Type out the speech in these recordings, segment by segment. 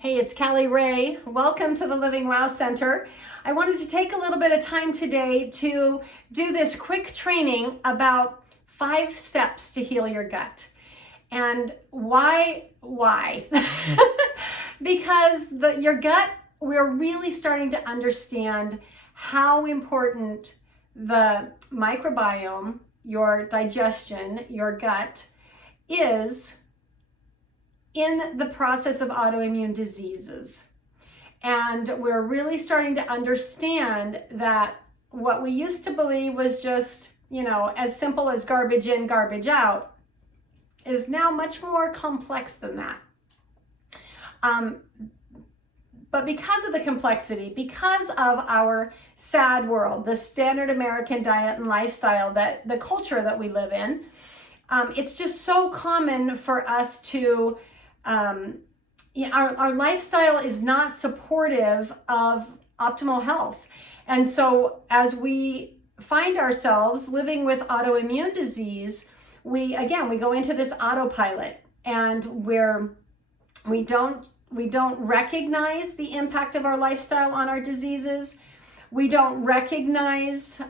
Hey, it's Callie Ray. Welcome to the Living Wow Center. I wanted to take a little bit of time today to do this quick training about 5 steps to heal your gut. And why? Because your gut, we're really starting to understand how important the microbiome, your digestion, your gut is in the process of autoimmune diseases. And we're really starting to understand that what we used to believe was just, as simple as garbage in, garbage out, is now much more complex than that. But because of the complexity, because of our sad world, the standard American diet and lifestyle, that the culture that we live in, it's just so common for us to our lifestyle is not supportive of optimal health. And so as we find ourselves living with autoimmune disease, we go into this autopilot, and we don't recognize the impact of our lifestyle on our diseases. We don't recognize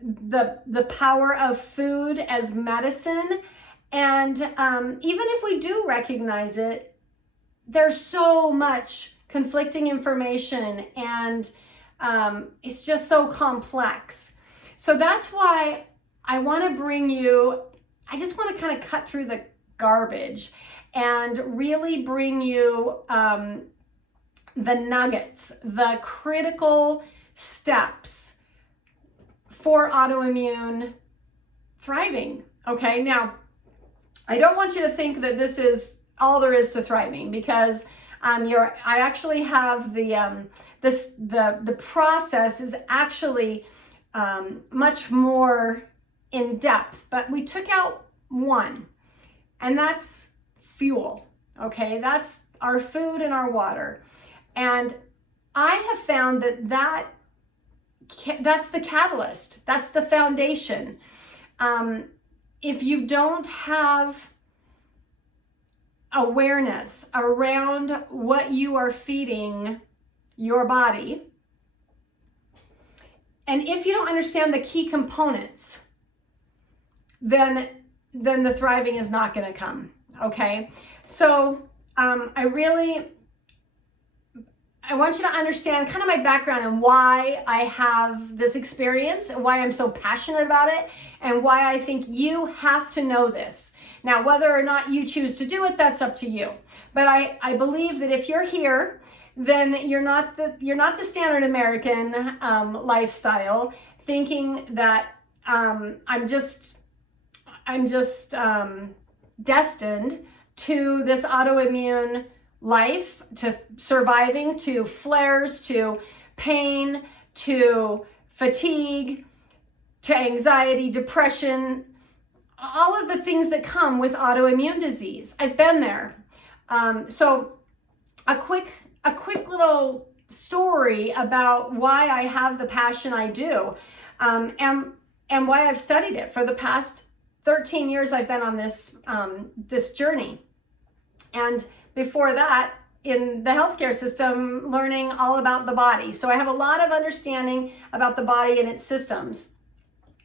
the power of food as medicine. And even if we do recognize it, there's so much conflicting information, and it's just so complex. So that's why I want to I just want to kind of cut through the garbage and really bring you the nuggets, the critical steps for autoimmune thriving. Okay, now, I don't want you to think that this is all there is to thriving, because I actually have the process is actually much more in depth, but we took out one, and that's fuel. Okay, that's our food and our water, and I have found that's the catalyst, that's the foundation. If you don't have awareness around what you are feeding your body, and if you don't understand the key components, then the thriving is not going to come. Okay, so I want you to understand kind of my background and why I have this experience and why I'm so passionate about it and why I think you have to know this. Now, whether or not you choose to do it, that's up to you. But I believe that if you're here, then you're not the standard American lifestyle, thinking that I'm just destined to this autoimmune life, to surviving, to flares, to pain, to fatigue, to anxiety, depression, all of the things that come with autoimmune disease. I've been there. So a quick little story about why I have the passion I do, and why I've studied it for the past 13 years. I've been on this journey. And before that, in the healthcare system, learning all about the body. So I have a lot of understanding about the body and its systems.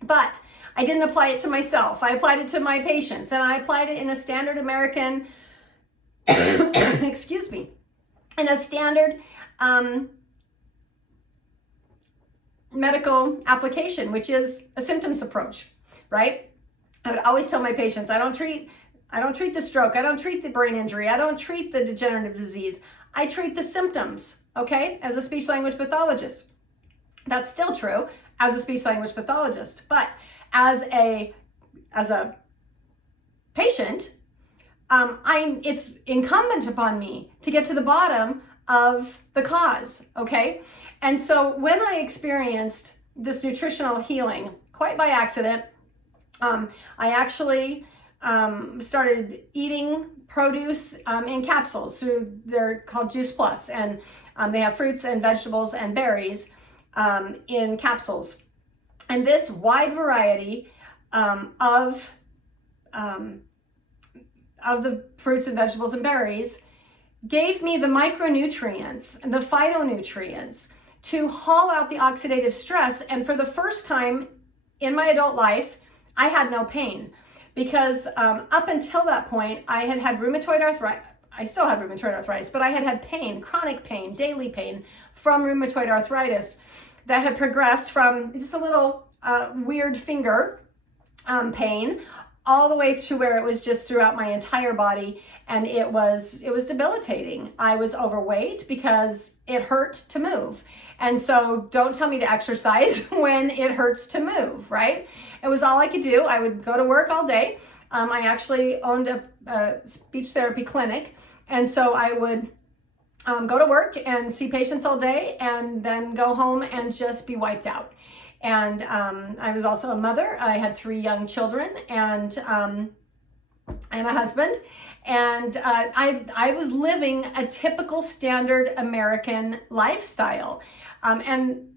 But I didn't apply it to myself. I applied it to my patients, and I applied it in a standard American, excuse me, in a standard medical application, which is a symptoms approach, right? I would always tell my patients, I don't treat the stroke. I don't treat the brain injury. I don't treat the degenerative disease. I treat the symptoms, okay, as a speech language pathologist. That's still true as a speech language pathologist. But as a patient, it's incumbent upon me to get to the bottom of the cause, okay? And so when I experienced this nutritional healing, quite by accident, I actually started eating produce in capsules. They're called Juice Plus, and they have fruits and vegetables and berries in capsules. And this wide variety of the fruits and vegetables and berries gave me the micronutrients, the phytonutrients to haul out the oxidative stress. And for the first time in my adult life, I had no pain, because up until that point, I had had rheumatoid arthritis. I still have rheumatoid arthritis, but I had had pain, chronic pain, daily pain from rheumatoid arthritis that had progressed from just a little weird finger pain all the way to where it was just throughout my entire body, and it was debilitating. I was overweight because it hurt to move. And so don't tell me to exercise when it hurts to move, right? It was all I could do. I would go to work all day. I actually owned a speech therapy clinic, and so I would go to work and see patients all day and then go home and just be wiped out. And I was also a mother. I had 3 young children and a husband. And I was living a typical standard American lifestyle. And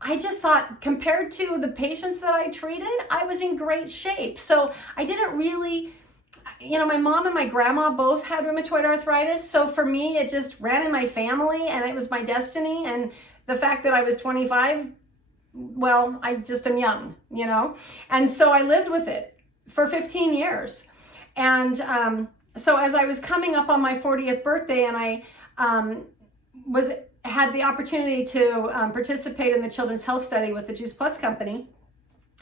I just thought, compared to the patients that I treated, I was in great shape. So I didn't really, my mom and my grandma both had rheumatoid arthritis. So for me, it just ran in my family and it was my destiny. And the fact that I was 25, well, I just am young, And so I lived with it for 15 years. And so as I was coming up on my 40th birthday, and I had the opportunity to participate in the Children's Health Study with the Juice Plus company,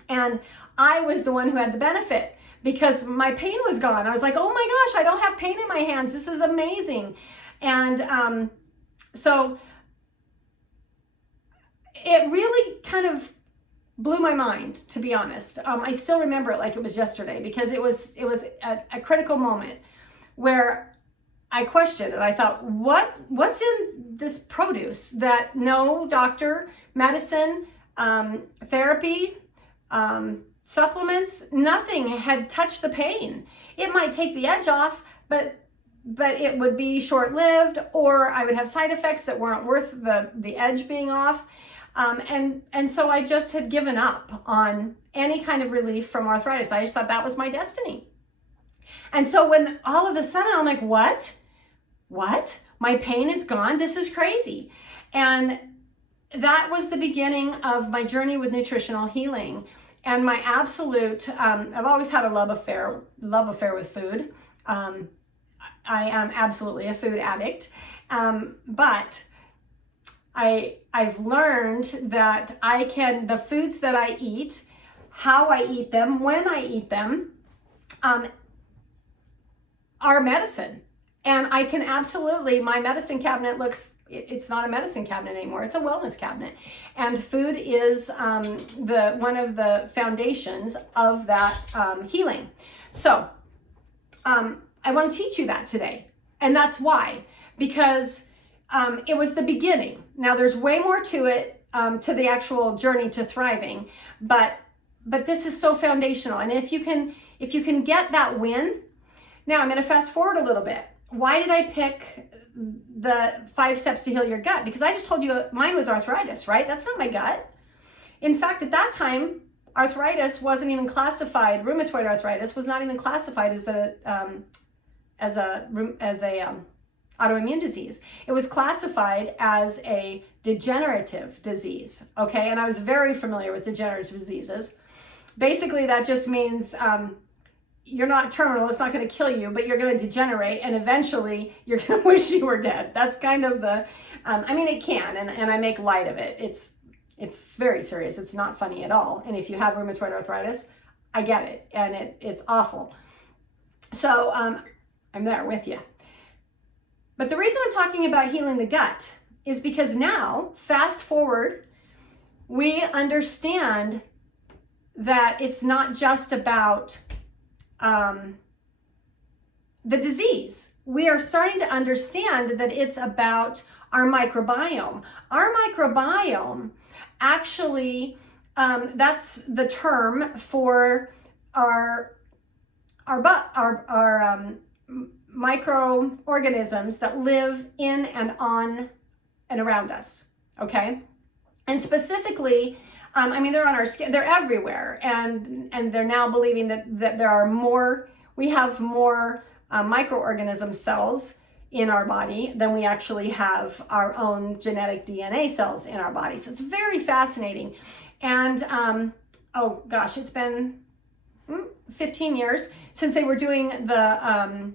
and I was the one who had the benefit because my pain was gone. I was like, oh my gosh, I don't have pain in my hands. This is amazing. And so it really kind of blew my mind, to be honest. I still remember it like it was yesterday, because it was a critical moment where I questioned and I thought, what's in this produce that no doctor, medicine, therapy, supplements, nothing had touched the pain. It might take the edge off, but it would be short-lived, or I would have side effects that weren't worth the edge being off. And so I just had given up on any kind of relief from arthritis. I just thought that was my destiny. And so when all of a sudden I'm like, what? My pain is gone? This is crazy. And that was the beginning of my journey with nutritional healing. And my absolute, I've always had a love affair with food. I am absolutely a food addict. But I've learned that the foods that I eat, how I eat them, when I eat them, are medicine. And I can absolutely, my medicine cabinet it's not a medicine cabinet anymore. It's a wellness cabinet. And food is one of the foundations of that healing. So I want to teach you that today. And that's why, because it was the beginning. Now there's way more to it, to the actual journey to thriving, but this is so foundational. And if you can get that win. Now I'm going to fast forward a little bit. Why did I pick the 5 steps to heal your gut? Because I just told you mine was arthritis, right? That's not my gut. In fact, at that time, arthritis wasn't even classified. Rheumatoid arthritis was not even classified as a autoimmune disease. It was classified as a degenerative disease, okay? And I was very familiar with degenerative diseases. Basically, that just means you're not terminal, it's not going to kill you, but you're going to degenerate, and eventually you're going to wish you were dead. That's kind of the, it can, and I make light of it. It's very serious. It's not funny at all. And if you have rheumatoid arthritis, I get it, and it's awful. So I'm there with you. But the reason I'm talking about healing the gut is because now, fast forward, we understand that it's not just about the disease. We are starting to understand that it's about our microbiome. Our microbiome actually, that's the term for our microorganisms that live in and on and around us, okay? And specifically, they're on our skin, they're everywhere, and they're now believing that there are more, we have more microorganism cells in our body than we actually have our own genetic DNA cells in our body. So it's very fascinating. And oh gosh, it's been 15 years since they were doing the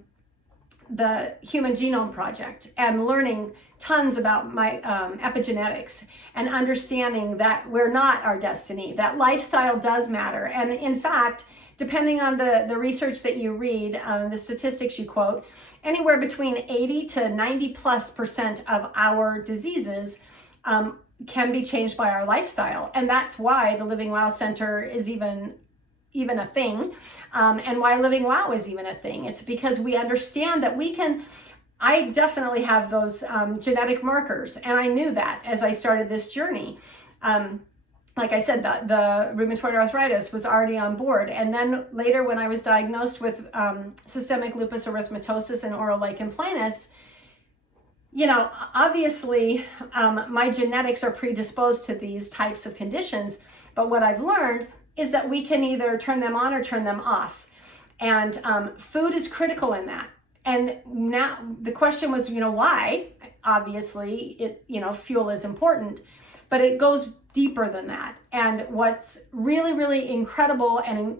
Human Genome Project and learning tons about my epigenetics and understanding that we're not our destiny, that lifestyle does matter. And in fact, depending on the research that you read, the statistics you quote, anywhere between 80 to 90+% of our diseases can be changed by our lifestyle. And that's why the Living Wow Center is even a thing, and why Living Wow is even a thing. It's because we understand that we can, I definitely have those genetic markers, and I knew that as I started this journey. Like I said, the rheumatoid arthritis was already on board. And then later when I was diagnosed with systemic lupus erythematosus and oral lichen planus, you know, obviously my genetics are predisposed to these types of conditions. But what I've learned is that we can either turn them on or turn them off. And food is critical in that. And now the question was, you know, why? Obviously, fuel is important, but it goes deeper than that. And what's really, really incredible, and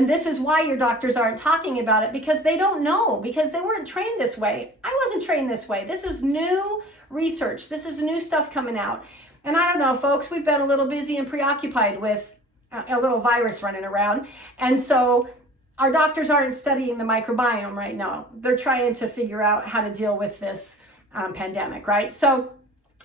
this is why your doctors aren't talking about it, because they don't know, because they weren't trained this way. I wasn't trained this way. This is new research. This is new stuff coming out. And I don't know, folks, we've been a little busy and preoccupied with a little virus running around. And so our doctors aren't studying the microbiome right now. They're trying to figure out how to deal with this pandemic, right? So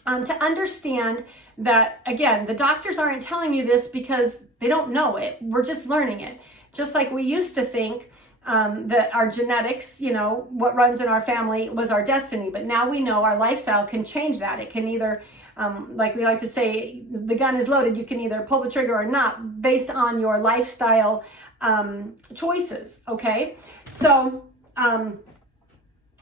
to understand that, again, the doctors aren't telling you this because they don't know it. We're just learning it. Just like we used to think that our genetics, you know, what runs in our family was our destiny. But now we know our lifestyle can change that. It can either, like we like to say, the gun is loaded. You can either pull the trigger or not based on your lifestyle choices, okay? So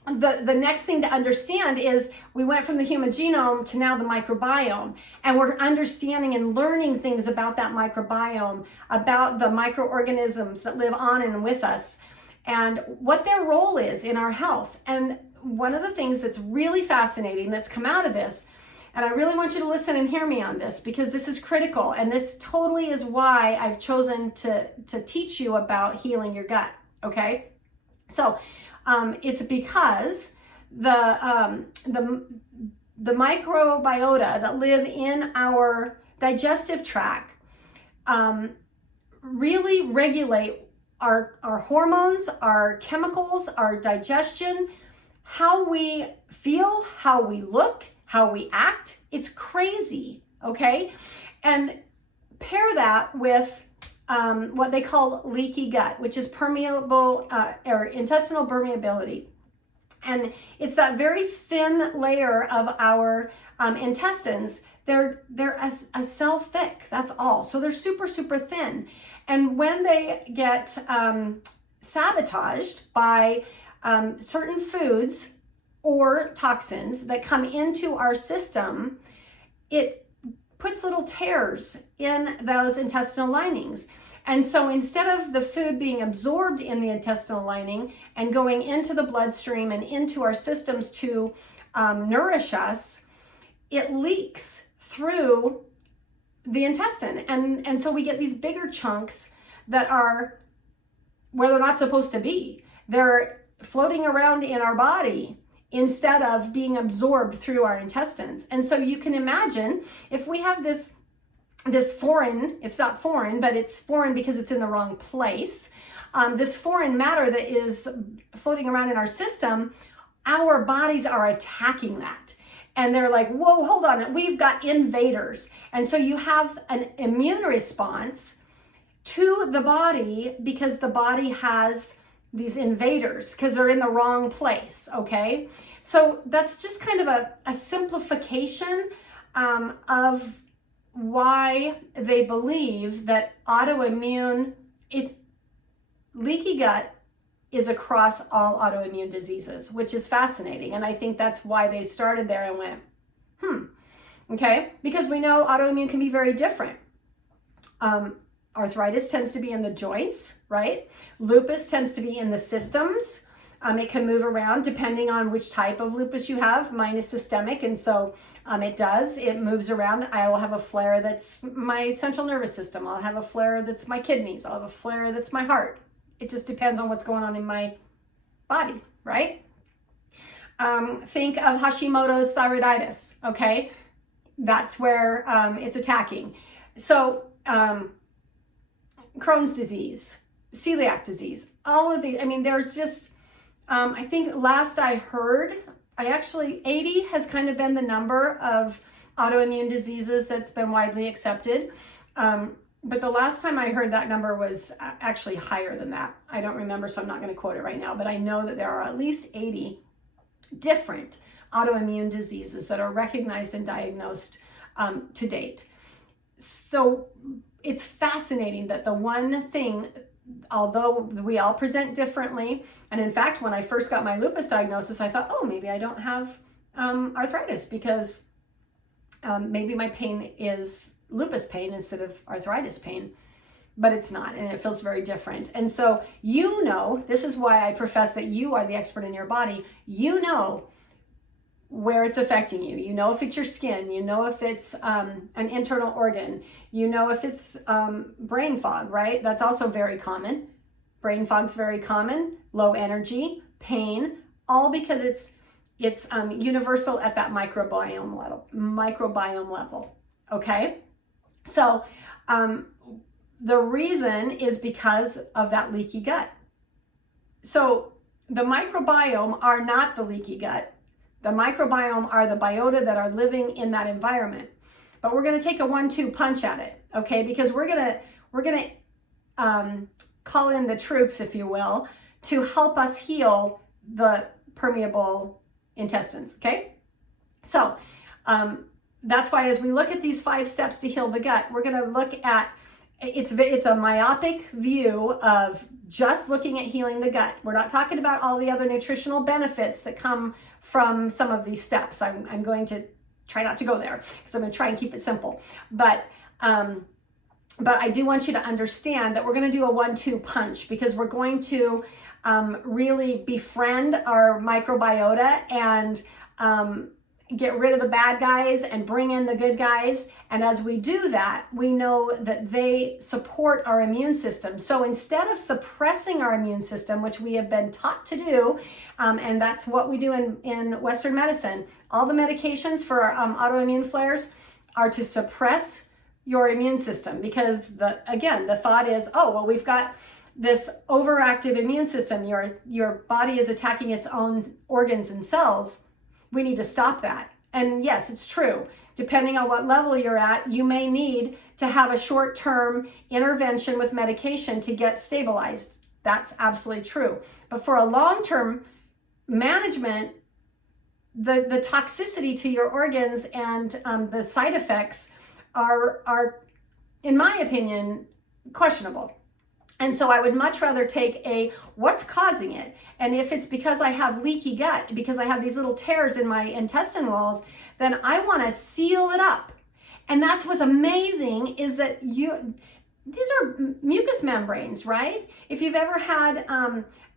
the next thing to understand is we went from the human genome to now the microbiome, and we're understanding and learning things about that microbiome, about the microorganisms that live on and with us, and what their role is in our health. And one of the things that's really fascinating that's come out of this, and I really want you to listen and hear me on this, because this is critical, and this totally is why I've chosen to teach you about healing your gut, okay? So it's because the microbiota that live in our digestive tract really regulate our hormones, our chemicals, our digestion, how we feel, how we look, how we act. It's crazy, okay? And pair that with what they call leaky gut, which is permeable or intestinal permeability. And it's that very thin layer of our intestines. They're a cell thick, that's all. So they're super, super thin. And when they get sabotaged by certain foods or toxins that come into our system, it puts little tears in those intestinal linings. And so instead of the food being absorbed in the intestinal lining and going into the bloodstream and into our systems to nourish us, it leaks through the intestine. And so we get these bigger chunks that are where they're not supposed to be. They're floating around in our body instead of being absorbed through our intestines. And so you can imagine if we have this foreign, it's not foreign, but it's foreign because it's in the wrong place, this foreign matter that is floating around in our system, our bodies are attacking that. And they're like, whoa, hold on, we've got invaders. And so you have an immune response to the body because the body has these invaders because they're in the wrong place, okay? So that's just kind of a simplification of why they believe that leaky gut is across all autoimmune diseases, which is fascinating. And I think that's why they started there and went, okay? Because we know autoimmune can be very different. Arthritis tends to be in the joints, right? Lupus tends to be in the systems. It can move around depending on which type of lupus you have. Mine is systemic, and so it moves around. I will have a flare that's my central nervous system. I'll have a flare that's my kidneys. I'll have a flare that's my heart. It just depends on what's going on in my body, right? Think of Hashimoto's thyroiditis, okay? That's where it's attacking. So Crohn's disease, celiac disease, all of these, I mean, there's just, I think last I heard, 80 has kind of been the number of autoimmune diseases that's been widely accepted. But the last time I heard that number was actually higher than that. I don't remember, so I'm not going to quote it right now, but I know that there are at least 80 different autoimmune diseases that are recognized and diagnosed to date. So it's fascinating that the one thing, although we all present differently, and in fact, when I first got my lupus diagnosis, I thought, oh, maybe I don't have arthritis because maybe my pain is lupus pain instead of arthritis pain, but it's not, and it feels very different. And so, this is why I profess that you are the expert in your body. You know where it's affecting you. You know if it's your skin, you know if it's an internal organ, you know if it's brain fog, right? That's also very common. Brain fog's very common, low energy, pain, all because it's universal at that microbiome level, okay? So the reason is because of that leaky gut. So the microbiome are not the leaky gut. The microbiome are the biota that are living in that environment. But we're going to take a 1-2 punch at it, okay? Because we're going to call in the troops, if you will, to help us heal the permeable intestines, okay? So that's why as we look at these 5 steps to heal the gut, we're going to look at, it's a myopic view of just looking at healing the gut. We're not talking about all the other nutritional benefits that come from some of these steps. I'm going to try not to go there because I'm going to try and keep it simple. But I do want you to understand that we're going to do a 1-2 punch because we're going to really befriend our microbiota and get rid of the bad guys and bring in the good guys. And as we do that, we know that they support our immune system. So instead of suppressing our immune system, which we have been taught to do, and that's what we do in Western medicine, all the medications for autoimmune flares are to suppress your immune system because the thought is, oh, well, we've got this overactive immune system. Your body is attacking its own organs and cells. We need to stop that. And yes, it's true. Depending on what level you're at, you may need to have a short-term intervention with medication to get stabilized. That's absolutely true. But for a long-term management, the toxicity to your organs and the side effects are, in my opinion, questionable. And so I would much rather take what's causing it. And if it's because I have leaky gut, because I have these little tears in my intestine walls, then I want to seal it up. And that's what's amazing is that these are mucous membranes, right? If you've ever had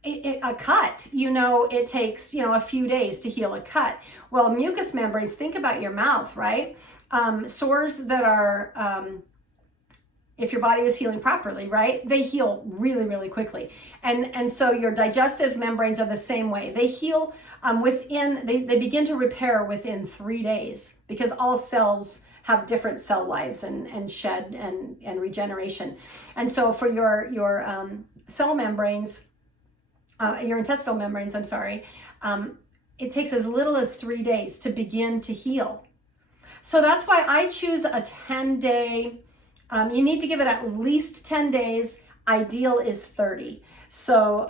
a cut, it takes, a few days to heal a cut. Well, mucous membranes, think about your mouth, right? Sores that are, if your body is healing properly, right? They heal really, really quickly. And so your digestive membranes are the same way. They heal they begin to repair within 3 days because all cells have different cell lives and shed and regeneration. And so for your cell membranes, your intestinal membranes, it takes as little as 3 days to begin to heal. So that's why I choose a 10-day. You need to give it at least 10 days. Ideal is 30. So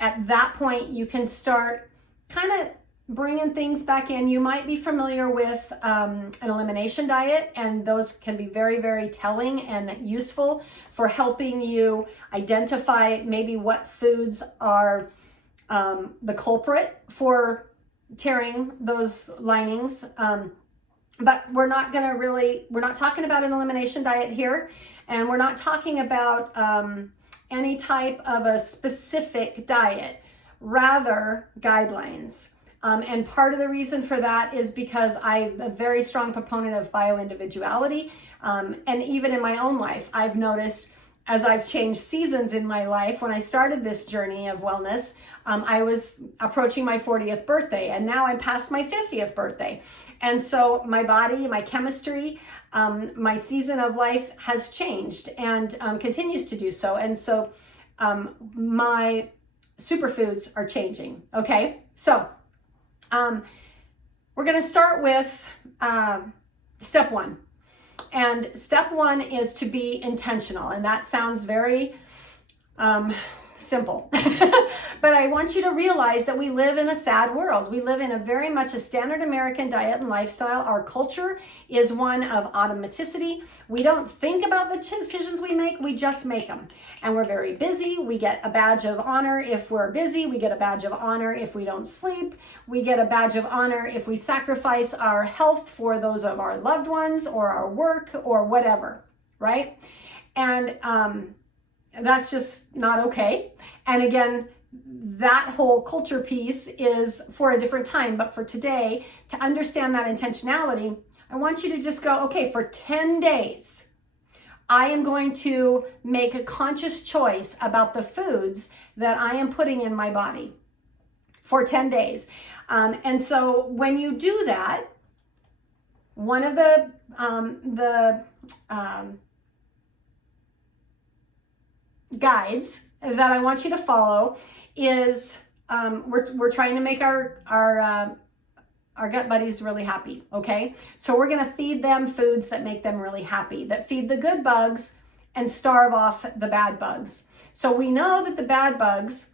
at that point, you can start kind of bringing things back in. You might be familiar with an elimination diet, and those can be very, very telling and useful for helping you identify maybe what foods are the culprit for tearing those linings. But we're not talking about an elimination diet here, and we're not talking about any type of a specific diet. rather guidelines. And part of the reason for that is because I'm a very strong proponent of bioindividuality. And even in my own life, I've noticed as I've changed seasons in my life, when I started this journey of wellness, I was approaching my 40th birthday, and now I'm past my 50th birthday. And so my body, my chemistry, my season of life has changed and continues to do so. And so my superfoods are changing. Okay, so we're going to start with step one. And step one is to be intentional. And that sounds very simple. But I want you to realize that we live in a sad world. We live in a very much a standard American diet and lifestyle. Our culture is one of automaticity. We don't think about the decisions we make, we just make them. And we're very busy. We get a badge of honor if we're busy. We get a badge of honor if we don't sleep. We get a badge of honor if we sacrifice our health for those of our loved ones or our work or whatever, right? And that's just not okay. And again, that whole culture piece is for a different time. But for today, to understand that intentionality, I want you to just go, okay, for 10 days, I am going to make a conscious choice about the foods that I am putting in my body for 10 days. And so when you do that, one of the guides that I want you to follow is we're trying to make our gut buddies really happy, okay? So we're gonna feed them foods that make them really happy, that feed the good bugs and starve off the bad bugs. So we know that the bad bugs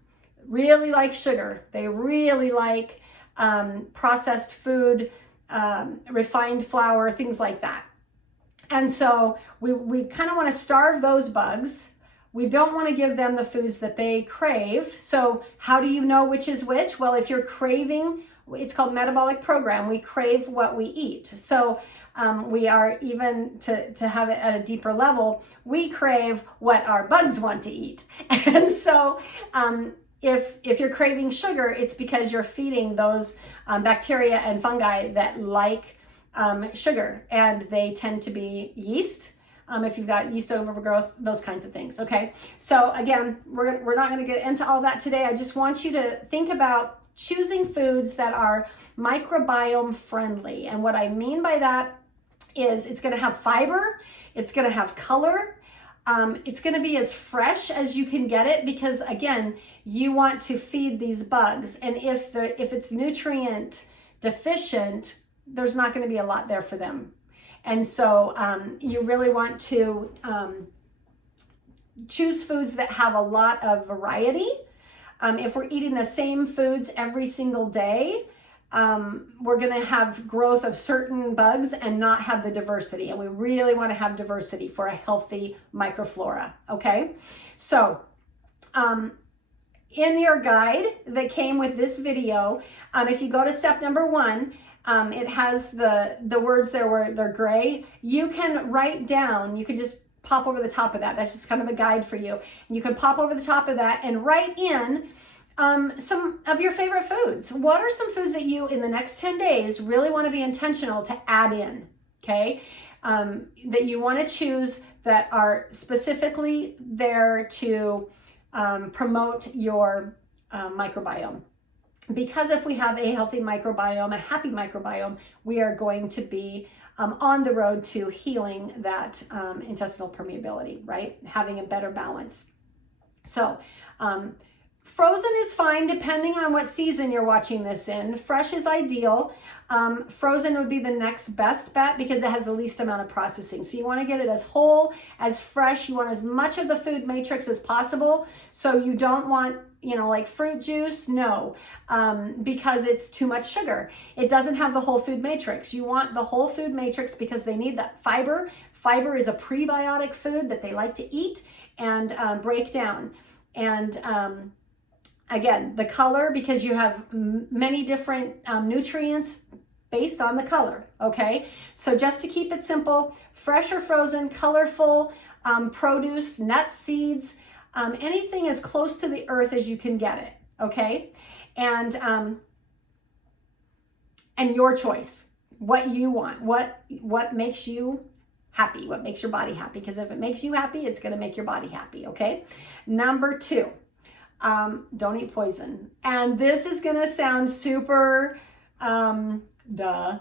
really like sugar. They really like processed food, refined flour, things like that. And so we kind of want to starve those bugs. We don't want to give them the foods that they crave. So how do you know which is which? Well, if you're craving, it's called metabolic program. We crave what we eat. So we are, even to have it at a deeper level, we crave what our bugs want to eat. And so if you're craving sugar, it's because you're feeding those bacteria and fungi that like sugar, and they tend to be yeast. If you've got yeast overgrowth, those kinds of things, okay? So again, we're not gonna get into all that today. I just want you to think about choosing foods that are microbiome friendly. And what I mean by that is it's gonna have fiber, it's gonna have color, it's gonna be as fresh as you can get it, because again, you want to feed these bugs. And if it's nutrient deficient, there's not gonna be a lot there for them. And so you really want to choose foods that have a lot of variety. If we're eating the same foods every single day, we're gonna have growth of certain bugs and not have the diversity. And we really wanna have diversity for a healthy microflora, okay? So in your guide that came with this video, if you go to step number 1, it has the words there where they're gray. You can write down, you can just pop over the top of that. That's just kind of a guide for you. And you can pop over the top of that and write in some of your favorite foods. What are some foods that you, in the next 10 days, really want to be intentional to add in, okay? That you want to choose that are specifically there to promote your microbiome. Because if we have a healthy microbiome, a happy microbiome, we are going to be on the road to healing that intestinal permeability, right? Having a better balance. So frozen is fine depending on what season you're watching this in. Fresh is ideal. Frozen would be the next best bet because it has the least amount of processing. So you want to get it as whole, as fresh. You want as much of the food matrix as possible. So you don't want, like fruit juice, no, because it's too much sugar. It doesn't have the whole food matrix. You want the whole food matrix because they need that fiber. Fiber is a prebiotic food that they like to eat and break down. And again, the color, because you have many different nutrients based on the color, okay? So just to keep it simple, fresh or frozen, colorful, produce, nuts, seeds, anything as close to the earth as you can get it, okay? And your choice, what you want, what makes you happy, what makes your body happy, because if it makes you happy, it's going to make your body happy, okay? Number 2, don't eat poison. And this is going to sound super duh,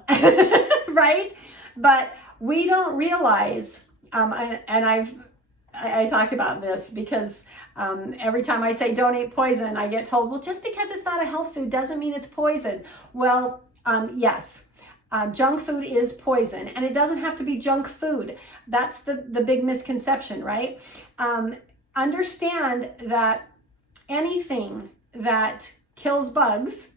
right? But we don't realize, I talk about this because every time I say don't eat poison, I get told, well, just because it's not a health food doesn't mean it's poison. Well, yes, junk food is poison, and it doesn't have to be junk food. That's the big misconception, right? Understand that anything that kills bugs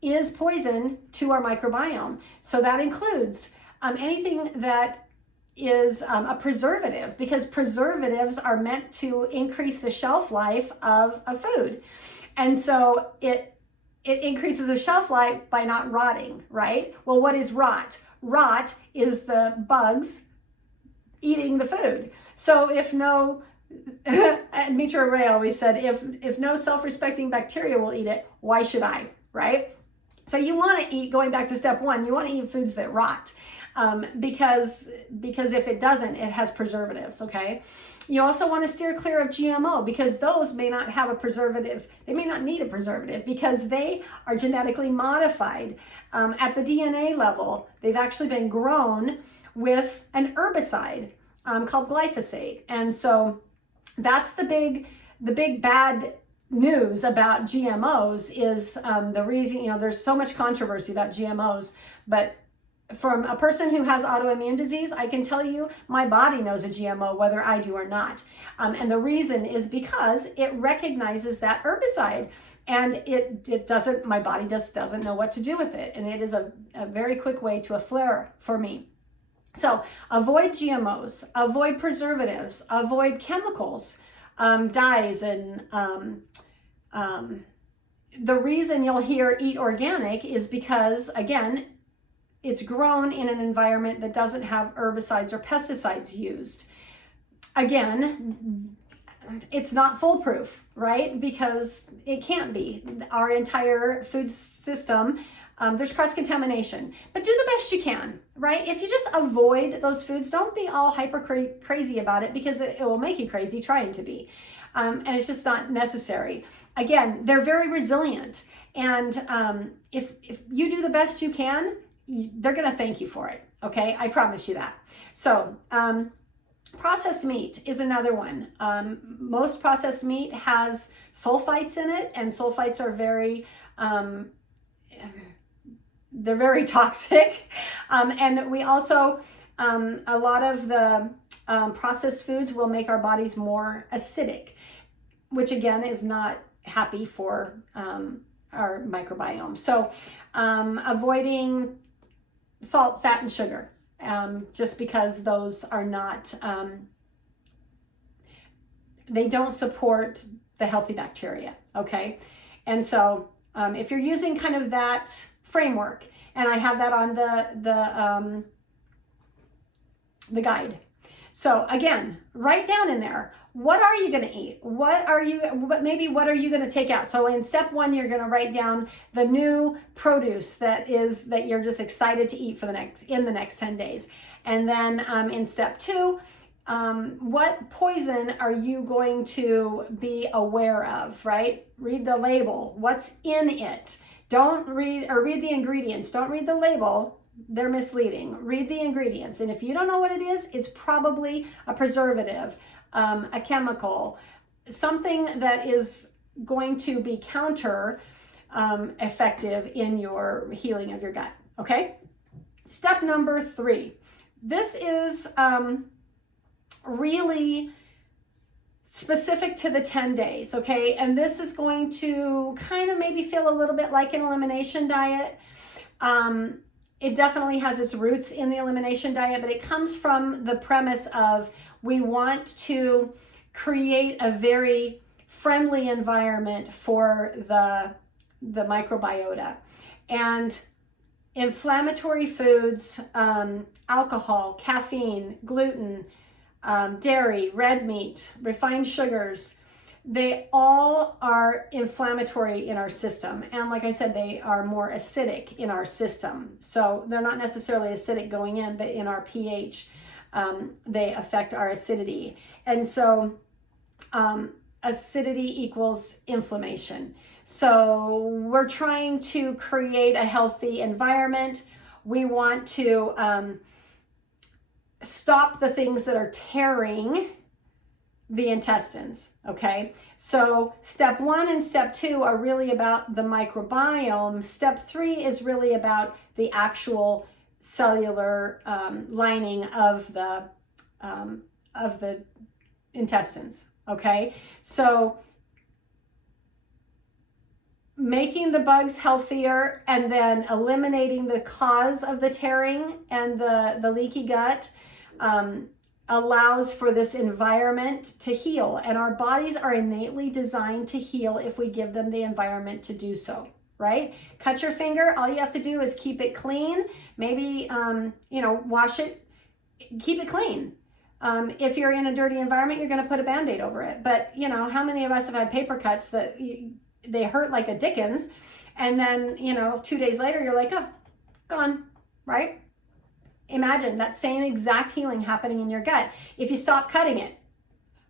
is poison to our microbiome. So that includes anything that is a preservative, because preservatives are meant to increase the shelf life of a food. And so it increases the shelf life by not rotting, right? Well, what is rot? Rot is the bugs eating the food. So if no, Mitra Ray always said, if no self-respecting bacteria will eat it, why should I, right? So you want to eat, going back to step 1, you want to eat foods that rot, because if it doesn't, it has preservatives, okay? You also want to steer clear of GMO, because those may not have a preservative. They may not need a preservative because they are genetically modified. At the DNA level, they've actually been grown with an herbicide called glyphosate. And so that's the big bad news about GMOs is the reason, there's so much controversy about GMOs, but from a person who has autoimmune disease, I can tell you my body knows a GMO whether I do or not. And the reason is because it recognizes that herbicide, and it doesn't, my body just doesn't know what to do with it. And it is a very quick way to a flare for me. So avoid GMOs, avoid preservatives, avoid chemicals, dyes, and the reason you'll hear eat organic is because, again, it's grown in an environment that doesn't have herbicides or pesticides used. Again, it's not foolproof, right? Because it can't be. Our entire food system, there's cross-contamination, but do the best you can, right? If you just avoid those foods, don't be all hyper crazy about it, because it will make you crazy trying to be. And it's just not necessary. Again, they're very resilient. And if you do the best you can, they're going to thank you for it. Okay. I promise you that. So, processed meat is another one. Most processed meat has sulfites in it, and sulfites are they're very toxic. And we also, a lot of the processed foods will make our bodies more acidic, which again is not happy for our microbiome. So avoiding salt, fat, and sugar, just because those are not, they don't support the healthy bacteria, okay? And so if you're using kind of that framework, and I have that on the guide. So again, write down in there, what are you going to eat? What are you going to take out? So in step 1, you're going to write down the new produce that you're just excited to eat in the next 10 days. And then in step 2, what poison are you going to be aware of, right? Read the label. What's in it? Don't read the ingredients. Don't read the label. They're misleading. Read the ingredients. And if you don't know what it is, it's probably a preservative, a chemical, something that is going to be counter effective in your healing of your gut. Okay. Step number 3. This is really specific to the 10 days. Okay. And this is going to kind of maybe feel a little bit like an elimination diet. It definitely has its roots in the elimination diet, but it comes from the premise of we want to create a very friendly environment for the microbiota. And inflammatory foods, alcohol, caffeine, gluten, dairy, red meat, refined sugars, they all are inflammatory in our system. And like I said, they are more acidic in our system. So they're not necessarily acidic going in, but in our pH, they affect our acidity. And so acidity equals inflammation. So we're trying to create a healthy environment. We want to stop the things that are tearing the intestines, okay? So step 1 and step 2 are really about the microbiome. Step 3 is really about the actual cellular lining of the intestines, okay? So making the bugs healthier and then eliminating the cause of the tearing and the leaky gut allows for this environment to heal. And our bodies are innately designed to heal if we give them the environment to do so, right? Cut your finger, all you have to do is keep it clean. Maybe, wash it, keep it clean. If you're in a dirty environment, you're gonna put a Band-Aid over it. But how many of us have had paper cuts that they hurt like a Dickens, and then 2 days later you're like, oh, gone, right? Imagine that same exact healing happening in your gut if you stop cutting it,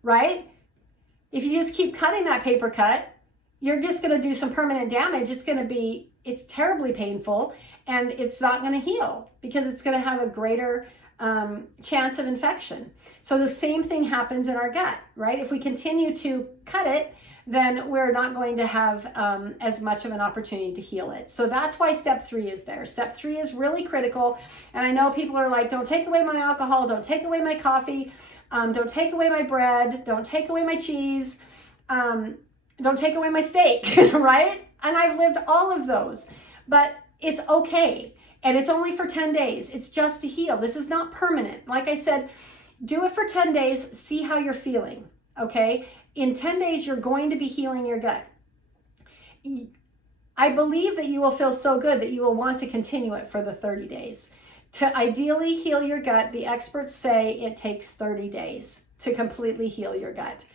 right? If you just keep cutting that paper cut, you're just going to do some permanent damage. It's terribly painful, and it's not going to heal because it's going to have a greater chance of infection. So the same thing happens in our gut, right? If we continue to cut it, then we're not going to have as much of an opportunity to heal it. So that's why step 3 is there. Step 3 is really critical. And I know people are like, don't take away my alcohol, don't take away my coffee, don't take away my bread, don't take away my cheese, don't take away my steak, right? And I've lived all of those, but it's okay. And it's only for 10 days. It's just to heal. This is not permanent. Like I said, do it for 10 days, see how you're feeling, okay? In 10 days, you're going to be healing your gut. I believe that you will feel so good that you will want to continue it for the 30 days. To ideally heal your gut, the experts say it takes 30 days to completely heal your gut.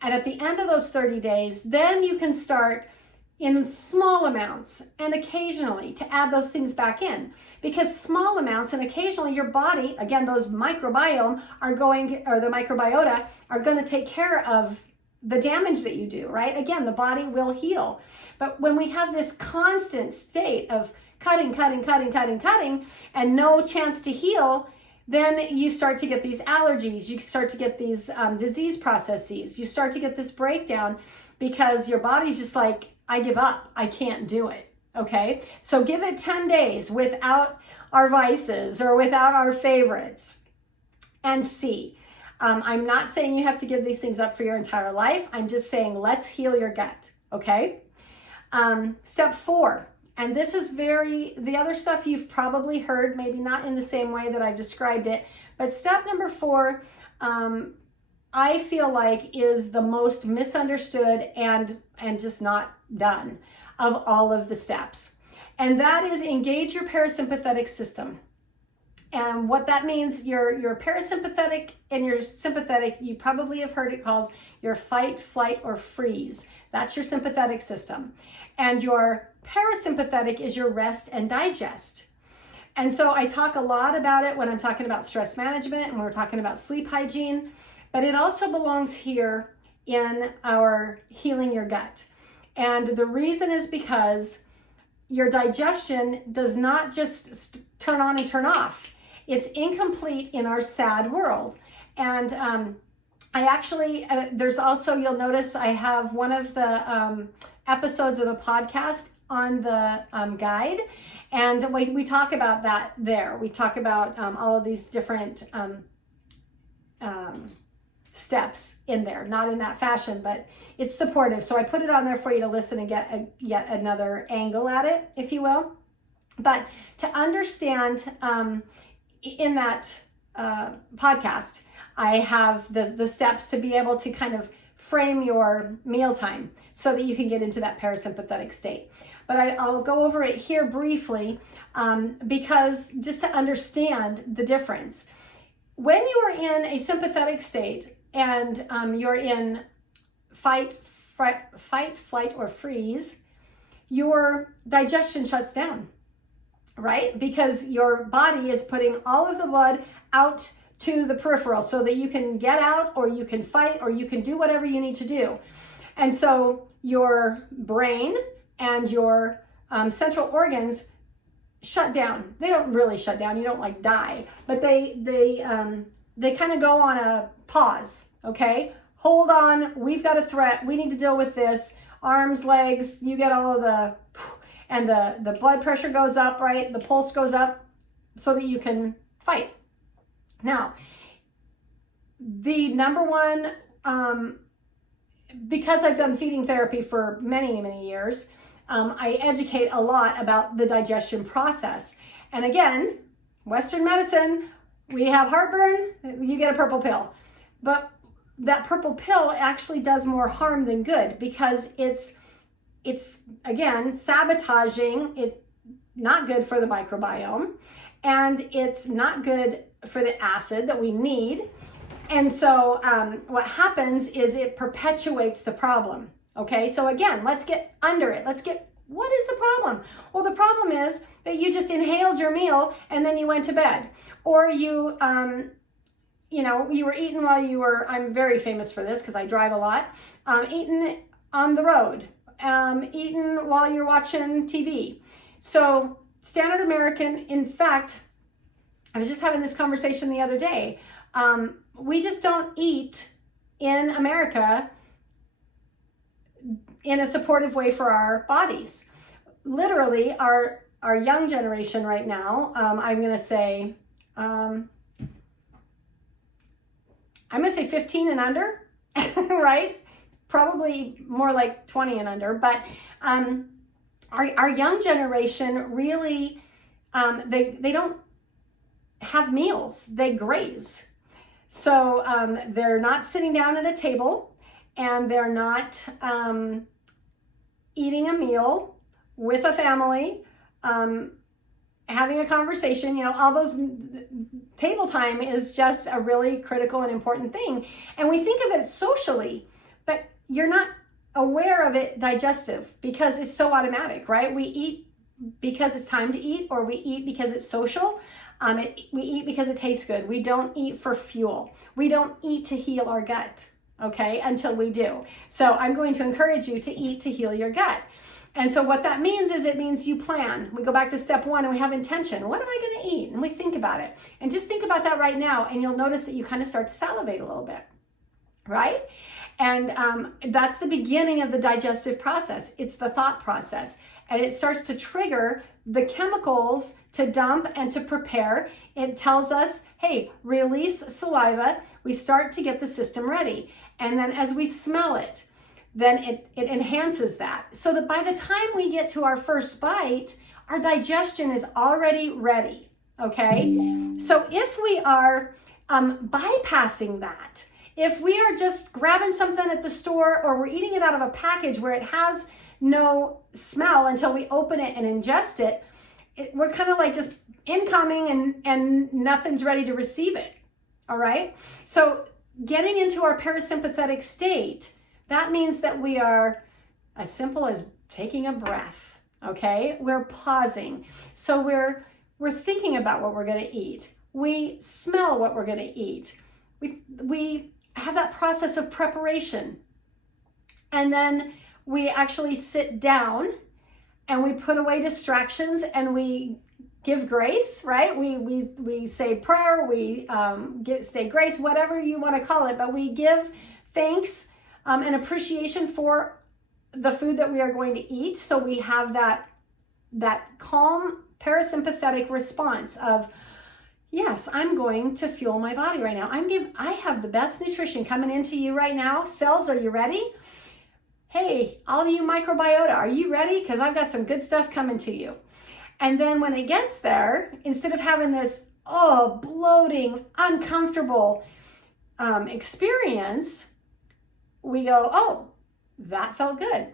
And at the end of those 30 days, then you can start in small amounts and occasionally to add those things back in, because small amounts and occasionally your body, again, those microbiome the microbiota are going to take care of the damage that you do, right? Again, the body will heal. But when we have this constant state of cutting, and no chance to heal, then you start to get these allergies, you start to get these disease processes, you start to get this breakdown because your body's just like, I give up, I can't do it, okay? So give it 10 days without our vices or without our favorites and see. I'm not saying you have to give these things up for your entire life. I'm just saying, let's heal your gut, okay? Step 4, and this is the other stuff you've probably heard, maybe not in the same way that I've described it, but step number 4, I feel like is the most misunderstood and just not done of all of the steps. And that is engage your parasympathetic system. And what that means, your parasympathetic and your sympathetic, you probably have heard it called your fight, flight, or freeze. That's your sympathetic system. And your parasympathetic is your rest and digest. And so I talk a lot about it when I'm talking about stress management and when we're talking about sleep hygiene, but it also belongs here in our healing your gut. And the reason is because your digestion does not just turn on and turn off. It's incomplete in our sad world. And I actually, there's also, you'll notice I have one of the episodes of the podcast on the guide. And we talk about that there. We talk about all of these different steps in there, not in that fashion, but it's supportive. So I put it on there for you to listen and get yet another angle at it, if you will. But to understand, in that podcast, I have the steps to be able to kind of frame your mealtime so that you can get into that parasympathetic state. But I'll go over it here briefly because just to understand the difference. When you are in a sympathetic state and you're in fight, flight, or freeze, your digestion shuts down, right? Because your body is putting all of the blood out to the peripheral so that you can get out, or you can fight, or you can do whatever you need to do. And so your brain and your central organs shut down. They don't really shut down. You don't like die, but they kind of go on a pause. Okay, hold on. We've got a threat. We need to deal with this. Arms, legs. You get all of the, and the blood pressure goes up, right? The pulse goes up, so that you can fight. Now, the number one, because I've done feeding therapy for many, many years, I educate a lot about the digestion process. And again, Western medicine, we have heartburn, you get a purple pill. But that purple pill actually does more harm than good, because it's again, sabotaging. It's not good for the microbiome, and it's not good for the acid that we need. And so what happens is it perpetuates the problem. Okay, so again, let's get under it. What is the problem? Well, the problem is that you just inhaled your meal and then you went to bed. Or you were eating while you were, I'm very famous for this because I drive a lot, eating on the road, eating while you're watching TV. So standard American, in fact, I was just having this conversation the other day. We just don't eat in America in a supportive way for our bodies. Literally, our young generation right now, I'm going to say 15 and under, right? Probably more like 20 and under. But our young generation really, they don't have meals, they graze. So they're not sitting down at a table, and they're not eating a meal with a family, having a conversation. All those table time is just a really critical and important thing. And we think of it socially, but you're not aware of it digestive, because it's so automatic, right? We eat because it's time to eat, or we eat because it's social. We eat because it tastes good. We don't eat for fuel. We don't eat to heal our gut, okay, until we do. So I'm going to encourage you to eat to heal your gut. And so what that means is, it means you plan. We go back to step one and we have intention. What am I going to eat? And we think about it. And just think about that right now, and you'll notice that you kind of start to salivate a little bit, right? And that's the beginning of the digestive process. It's the thought process. And it starts to trigger the chemicals to dump and to prepare. It tells us, hey, release saliva. We start to get the system ready. And then as we smell it, then it enhances that. So that by the time we get to our first bite, our digestion is already ready, okay? So if we are bypassing that, if we are just grabbing something at the store, or we're eating it out of a package where it has no smell until we open it and ingest it, we're kind of like just incoming and nothing's ready to receive it, all right? So getting into our parasympathetic state, that means that we are as simple as taking a breath, okay? We're pausing. So we're thinking about what we're going to eat. We smell what we're going to eat. We have that process of preparation. And then we actually sit down and we put away distractions, and we give grace, right? We say prayer, we say grace, whatever you want to call it, but we give thanks and appreciation for the food that we are going to eat. So we have that calm parasympathetic response of, yes, I'm going to fuel my body right now. I have the best nutrition coming into you right now. Cells, are you ready? Hey, all of you microbiota, are you ready? Because I've got some good stuff coming to you. And then when it gets there, instead of having this, bloating, uncomfortable experience, we go, oh, that felt good.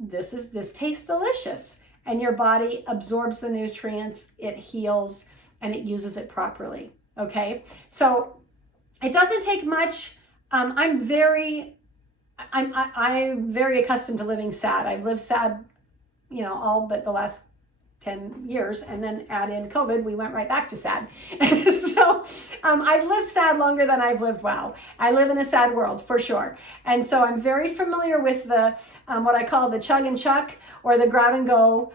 This tastes delicious. And your body absorbs the nutrients, it heals, and it uses it properly, okay? So it doesn't take much. I'm very I'm very accustomed to living sad. I've lived sad, all but the last 10 years, and then add in COVID, we went right back to sad. So I've lived sad longer than I've lived well. I live in a sad world for sure. And so I'm very familiar with the what I call the chug and chuck, or the grab and go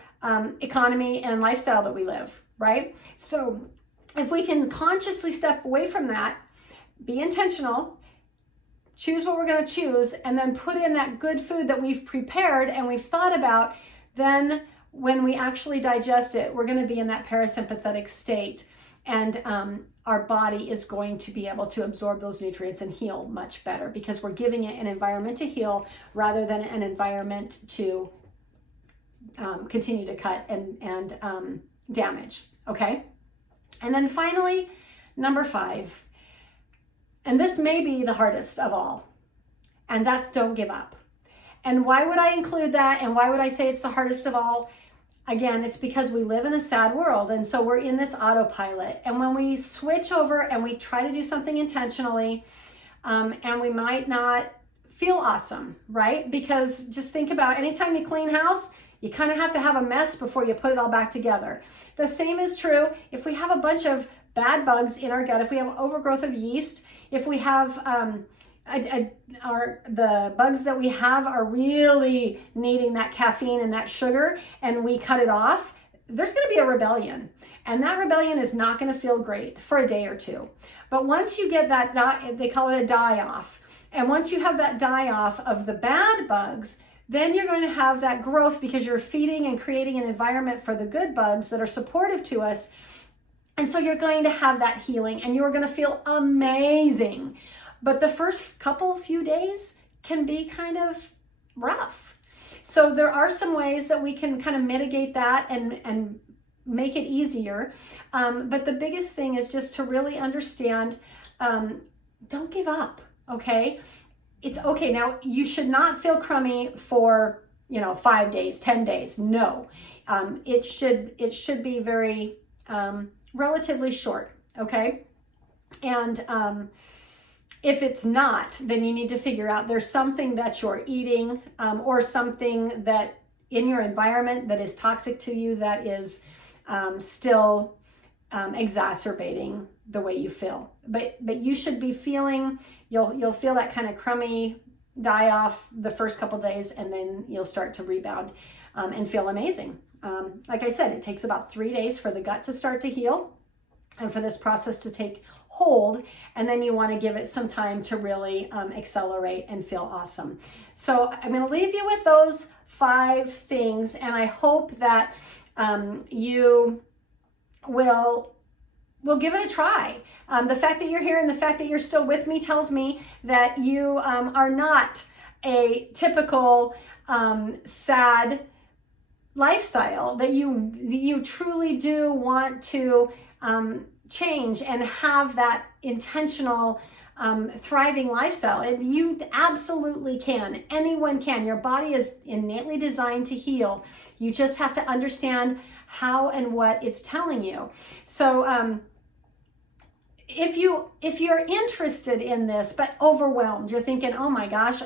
economy and lifestyle that we live, right? So if we can consciously step away from that, be intentional, choose what we're going to choose, and then put in that good food that we've prepared and we've thought about, then when we actually digest it, we're going to be in that parasympathetic state, and our body is going to be able to absorb those nutrients and heal much better, because we're giving it an environment to heal rather than an environment to continue to cut and damage. Okay? And then finally, number 5, and this may be the hardest of all, and that's don't give up. And why would I include that? And why would I say it's the hardest of all? Again, it's because we live in a sad world, and so we're in this autopilot. And when we switch over and we try to do something intentionally, and we might not feel awesome, right? Because just think about anytime you clean house, you kind of have to have a mess before you put it all back together. The same is true if we have a bunch of bad bugs in our gut, if we have overgrowth of yeast, if we have the bugs that we have are really needing that caffeine and that sugar, and we cut it off, there's going to be a rebellion. And that rebellion is not going to feel great for a day or two. But once you get that, they call it a die-off. And once you have that die-off of the bad bugs, then you're going to have that growth, because you're feeding and creating an environment for the good bugs that are supportive to us. And so you're going to have that healing, and you're going to feel amazing. But the first few days can be kind of rough. So there are some ways that we can kind of mitigate that and make it easier. But the biggest thing is just to really understand, don't give up, okay? It's okay. Now, you should not feel crummy for, 5 days, 10 days. No, it should be very relatively short, okay? And if it's not, then you need to figure out there's something that you're eating or something that in your environment that is toxic to you that is still exacerbating the way you feel. But you should be feeling, you'll feel that kind of crummy die off the first couple days, and then you'll start to rebound and feel amazing. Like I said, it takes about 3 days for the gut to start to heal and for this process to take hold, and then you want to give it some time to really accelerate and feel awesome. So I'm going to leave you with those 5 things, and I hope that you will give it a try. The fact that you're here and the fact that you're still with me tells me that you are not a typical sad lifestyle, that you truly do want to change and have that intentional thriving lifestyle. And you absolutely can. Anyone can. Your body is innately designed to heal. You just have to understand how and what it's telling you. So if you're interested in this but overwhelmed, you're thinking, oh my gosh,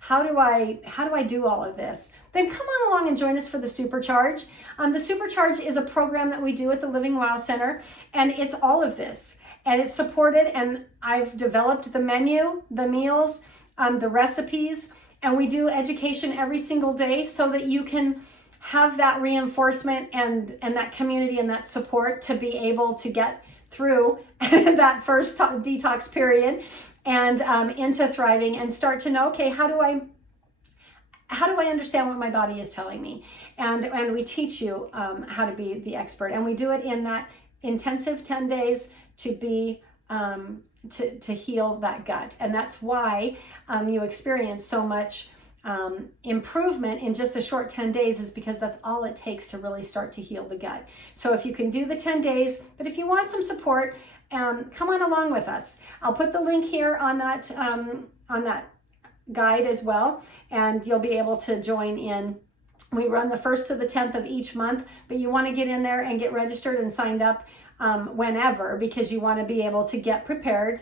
how do I do all of this? Then come on along and join us for the Supercharge. The Supercharge is a program that we do at the Living Wow Center, and it's all of this. And it's supported, and I've developed the menu, the meals, the recipes, and we do education every single day so that you can have that reinforcement and that community and that support to be able to get through that first detox period and into thriving and start to know, okay, how do I understand what my body is telling me? And we teach you how to be the expert. And we do it in that intensive 10 days to be to heal that gut. And that's why you experience so much improvement in just a short 10 days, is because that's all it takes to really start to heal the gut. So if you can do the 10 days, but if you want some support, come on along with us. I'll put the link here on that guide as well, and you'll be able to join in. We run the 1st to the 10th of each month, but you want to get in there and get registered and signed up whenever, because you want to be able to get prepared